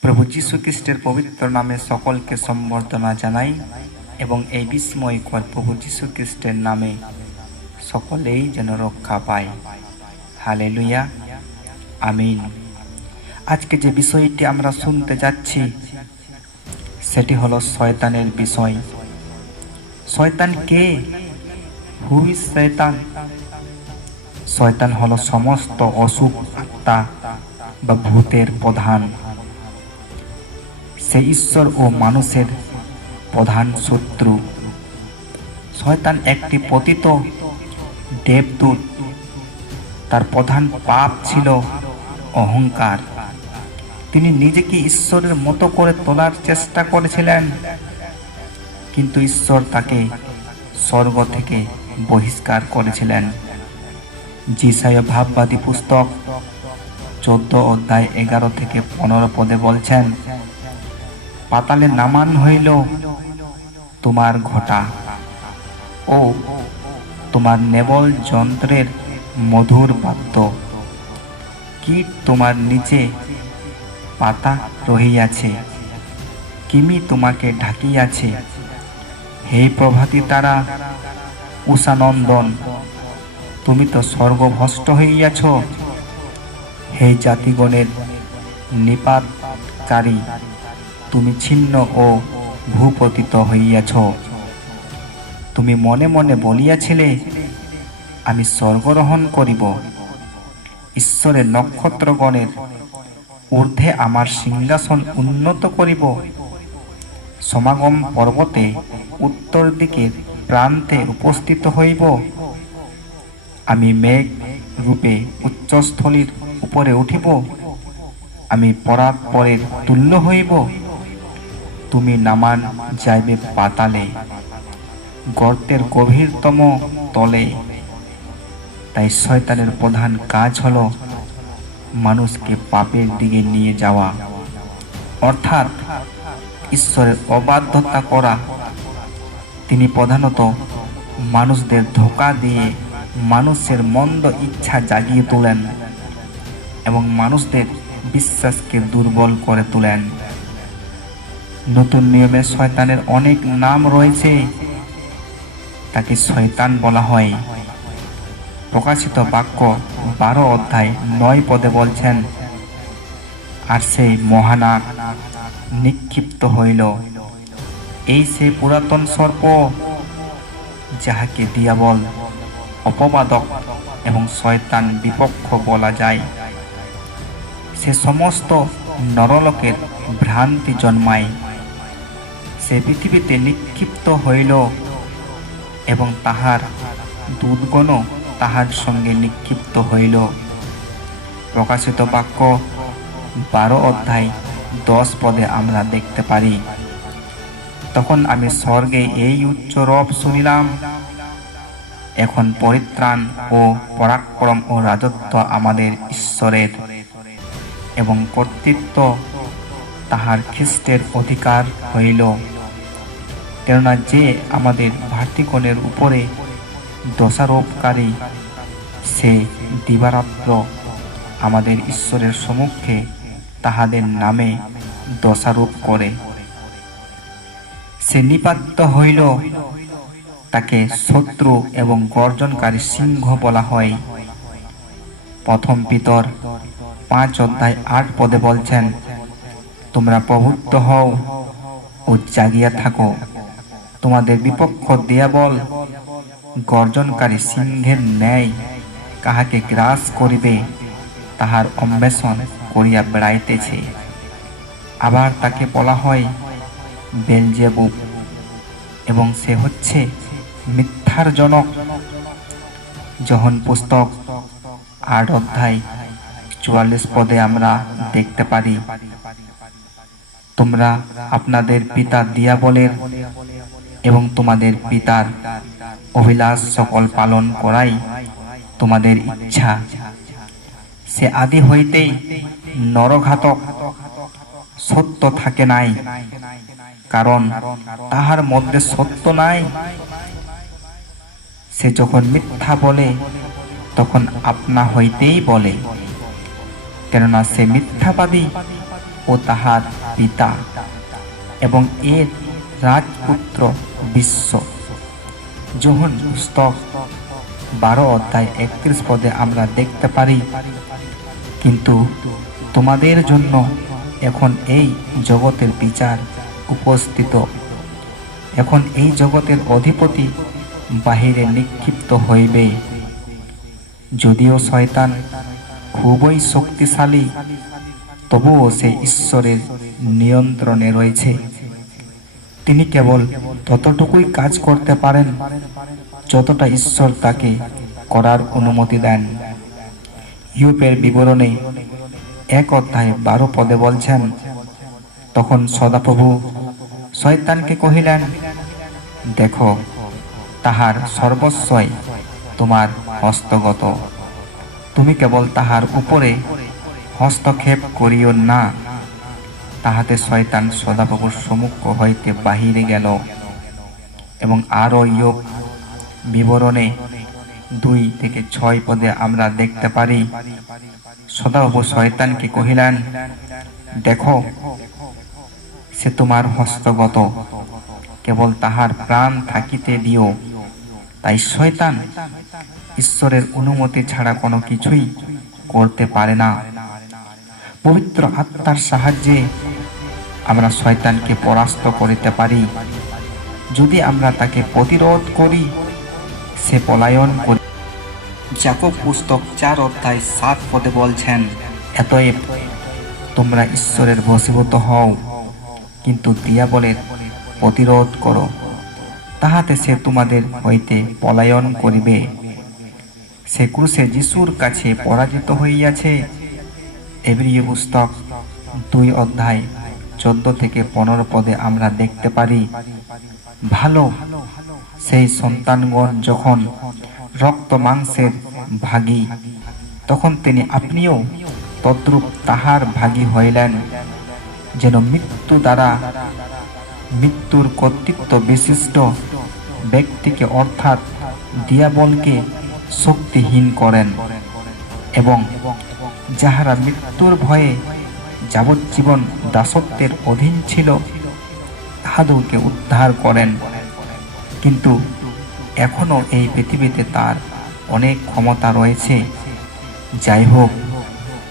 প্রভু যীশু খ্রিস্টের পবিত্র নামে সকলকে সম্বর্ধনা জানাই এবং এই বিস্ময়কর প্রভু যীশু খ্রিস্টের নামে সকলেই যেন রক্ষা পায়। হালে লুইয়া আমিন। আজকে যে বিষয়টি আমরা শুনতে যাচ্ছি, সেটি হলো শয়তানের বিষয়। শয়তান কে? হু ইজ শয়তান শয়তান হলো সমস্ত অসুখ আত্মা বা ভূতের প্রধান। সে ঈশ্বর ও মানুষের প্রধান শত্রু। শয়তান একটি পতিত দেবদূত। তার প্রধান পাপ ছিল অহংকার। তিনি নিজেকে ঈশ্বরের মতো করে তোলার চেষ্টা করেছিলেন, কিন্তু ঈশ্বর তাকে স্বর্গ থেকে বহিষ্কার করেছিলেন। জিসায় ভাববাদী পুস্তক চোদ্দ অধ্যায় এগারো থেকে পনেরো পদে বলছেন পাতালে নামান হইল, তোমার ঘটা। ও, তোমার নেবল যন্ত্রের মধুর বাদ্য। কীট তোমার নিচে পাতা রহিয়াছে? কিমি তোমাকে ঢাকিয়াছে? হে প্রভাতী তারা, উষানন্দন, তুমি তো স্বর্গভ্রষ্ট হইয়াছ। হে জাতিগণের নিপাতকারী তুমি ছিন্ন ও ভূপতিত হইয়াছ। তুমি মনে মনে বলিয়াছিলে, আমি স্বর্গরোহণ করিব। ঈশ্বরের নক্ষত্রগণের ঊর্ধ্বে আমার সিংহাসন উন্নত করিব। সমাগম পর্বতে উত্তর দিকের প্রান্তে উপস্থিত হইব। আমি মেঘ রূপে উচ্চস্থলীর উপরে উঠিব। আমি পরাত পরের তুল্য হইব। তুমি নামান যাইবে পাতালে, গর্তের গভীরতম তলে। তাই শয়তানের প্রধান কাজ হল মানুষকে পাপের দিকে নিয়ে যাওয়া। অর্থাৎ ঈশ্বরের অবাধ্যতা করা। তিনি প্রধানত মানুষদের ধোকা দিয়ে মানুষের মন্দ ইচ্ছা জাগিয়ে তোলেন এবং মানুষদের বিশ্বাসকে দুর্বল করে তোলেন। নতুন নিয়মে শয়তানের অনেক নাম রয়েছে। তাকে শয়তান বলা হয়। প্রকাশিত বাক্য বারো অধ্যায় নয় পদে বলছেন, আর সেই মহানাক নিক্ষিপ্ত হইল। এই সে পুরাতন সর্প, যাহাকে দিয়াবল অপবাদক এবং শয়তান বিপক্ষ বলা যায়। সে সমস্ত নরলোকের ভ্রান্তি জন্মায়। সে পৃথিবীতে নিক্ষিপ্ত হইল এবং তাহার দুধগণও তাহার সঙ্গে নিক্ষিপ্ত হইল। প্রকাশিত বাক্য বারো অধ্যায় দশ পদে আমরা দেখতে পারি, তখন আমি স্বর্গে এই উচ্চ রব শুনিলাম। এখন পরিত্রাণ ও পরাক্রম ও রাজত্ব আমাদের ঈশ্বরের এবং কর্তৃত্ব তাহার খ্রিস্টের অধিকার হইল। কেননা যে আমাদের ভাতৃগণের উপরে দোষারোপকারী, সে দিবারাত্র আমাদের ঈশ্বরের সম্মুখে তাহাদের নামে দোষারোপ করে। সে নিপাত্ত হইল, তাকে শত্রু এবং গর্জনকারী সিংহ বলা হয়। প্রথম পিতর পাঁচ অধ্যায় আট পদে বলছেন, তোমরা প্রভুত্ব হও ও জাগিয়া থাকো। তোমাদের বিপক্ষ দিয়াবল গর্জনকারী সিংহের ন্যায় কাহাকে গ্রাস করিবে, তাহার অন্বেষণ করিয়া বেড়াইতেছে। আবার তাকে বলা হয় বেলজেবুব এবং সে হচ্ছে মিথ্যার জনক। যখন পুস্তক আট অধ্যায় চুয়াল্লিশ পদে আমরা দেখতে পারি, তোমরা আপনাদের পিতা দিয়াবলের এবং তোমাদের পিতার অভিলাষ সকল পালন করাই তোমাদের ইচ্ছা। সে আদি হইতেই নরঘাতক সত্য থাকে নাই, কারণ তাহার মধ্যে সত্য নাই। সে যখন মিথ্যা বলে, তখন আপনা হইতেই বলে, কেননা সে মিথ্যাবাদী ও তাহার পিতা। এবং এর রাজপুত্র বিশ্ব। যোহন পুস্তক বারো অধ্যায় একত্রিশ পদে আমরা দেখতে পারি, কিন্তু তোমাদের জন্য এখন এই জগতের বিচার উপস্থিত। এখন এই জগতের অধিপতি বাহিরে নিক্ষিপ্ত হইবে। যদিও শয়তান খুবই শক্তিশালী, তবুও সে ঈশ্বরের নিয়ন্ত্রণে রয়েছে। তিনি কেবল ততটুকুই কাজ করতে পারেন যতটা ঈশ্বর তাকে করার অনুমতি দেন। ইউপের বিবরণে এক অধ্যায় বারো পদে বলছেন, তখন সদাপ্রভু শয়তানকে কহিলেন, দেখো, তাহার সর্বস্বই তোমার হস্তগত। তুমি কেবল তাহার উপরে হস্তক্ষেপ করিও না তাহাতে শয়তান সদাপ্রভুর সম্মুখ হইতে বাহিরে গেল এবং আরও ইয়োগ বিবরণে দুই থেকে ছয় পদে আমরা দেখতে পারি, সদাপ্রভু শয়তানকে কহিলেন, দেখো, সে তোমার হস্তগত। কেবল তাহার প্রাণ থাকিতে দিও। তাই শয়তান ঈশ্বরের অনুমতি ছাড়া কোনো কিছুই করতে পারে না। পবিত্র আত্মার সাহায্যে আমরা শয়তানকে পরাস্ত করিতে পারি। যদি আমরা তাকে প্রতিরোধ করি সে পলায়ন করি। জাকব পুস্তক চার অধ্যায় সাত পদে বলছেন এতএব তোমরা ঈশ্বরের বশীভূত হও কিন্তু দিয়াবলের প্রতিরোধ করো তাহাতে সে তোমাদের হইতে পলায়ন করিবে। সে ক্রুশে যিশুর কাছে পরাজিত হইয়াছে। এব্রিয় পুস্তক দুই অধ্যায়, চোদ্দ থেকে পনেরো পদে আমরা দেখতে পারি, ভালো, সেই সন্তানগণ যখন রক্ত মাংসের ভাগী, তখন তিনি আপনিও তদ্রূপ তাহার ভাগী হইলেন, যেন মৃত্যু দ্বারা মৃত্যুর কর্তৃত্ব বিশিষ্ট ব্যক্তিকে অর্থাৎ দিয়াবলকে শক্তিহীন করেন এবং যাহারা মৃত্যুর ভয়ে যাবজ্জীবন দাসত্বের অধীন ছিল, তাহাদেরকে উদ্ধার করেন। কিন্তু এখনও এই পৃথিবীতে তার অনেক ক্ষমতা রয়েছে। যাই হোক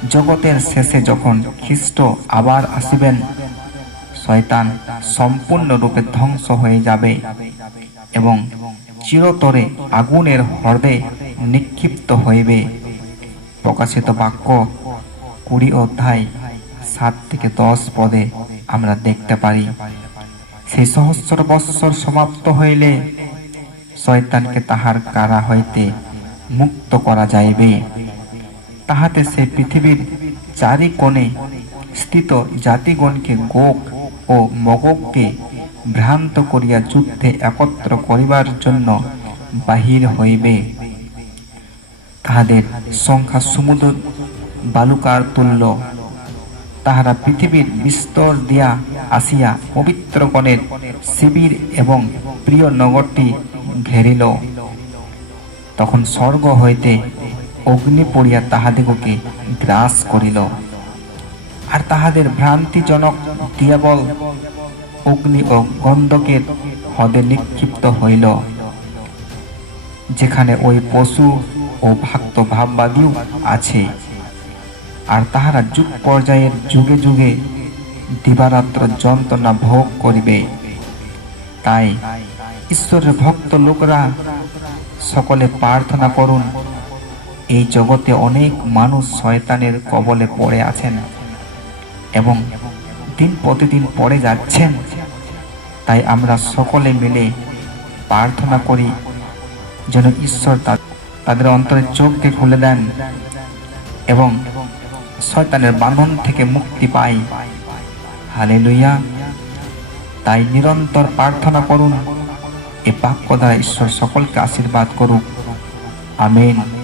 জগতের শেষে যখন খ্রিস্ট আবার আসিবেন, শয়তান সম্পূর্ণরূপে ধ্বংস হয়ে যাবে এবং চিরতরে আগুনের হ্রদে নিক্ষিপ্ত হইবে। প্রকাশিত বাক্য কুড়ি অধ্যায় সাত থেকে দশ পদে আমরা দেখতে পারি সেই সহস্র বৎসর সমাপ্ত হইলে শয়তানকে তাহার কারা হইতে মুক্ত করা যাইবে? তাহাতে সে পৃথিবীর চারি কোণে স্থিত জাতিগণকে গোক ও মগককে ভ্রান্ত করিয়া যুদ্ধে একত্র করিবার জন্য বাহির হইবে। তাহাদের সংখ্যা সমুদ্র বালুকার তুল্য। তাহারা পৃথিবীর বিস্তর দিয়া আসিয়া পবিত্রগণের শিবির এবং প্রিয় নগরটি ঘেরিল। তখন স্বর্গ হইতে অগ্নি পড়িয়া তাহাদিগকে গ্রাস করিল। আর তাহাদের ভ্রান্তিজনক দিয়াবল অগ্নি ও গন্ধকের হদে নিক্ষিপ্ত হইল। যেখানে ওই পশু ও ভক্ত ভাববাদীও আছে। আর তাহারা যুগ পর্যায়ের যুগে যুগে দিবারাত্র যন্ত্রণা ভোগ করিবে। তাই ঈশ্বরের ভক্ত লোকরা সকলে প্রার্থনা করুন, এই জগতে অনেক মানুষ শয়তানের কবলে পড়ে আছেন এবং দিন প্রতিদিন পড়ে যাচ্ছেন। তাই আমরা সকলে মিলে প্রার্থনা করি, যেন ঈশ্বর তা- তাদের অন্তরের চোখকে খুলে দেন এবং শয়তানের বাঁধন থেকে মুক্তি পাই হালে লইয়া তাই নিরন্তর প্রার্থনা করুন। এ বাক্য দ্বারা ঈশ্বর সকলকে আশীর্বাদ করুক। আমেন।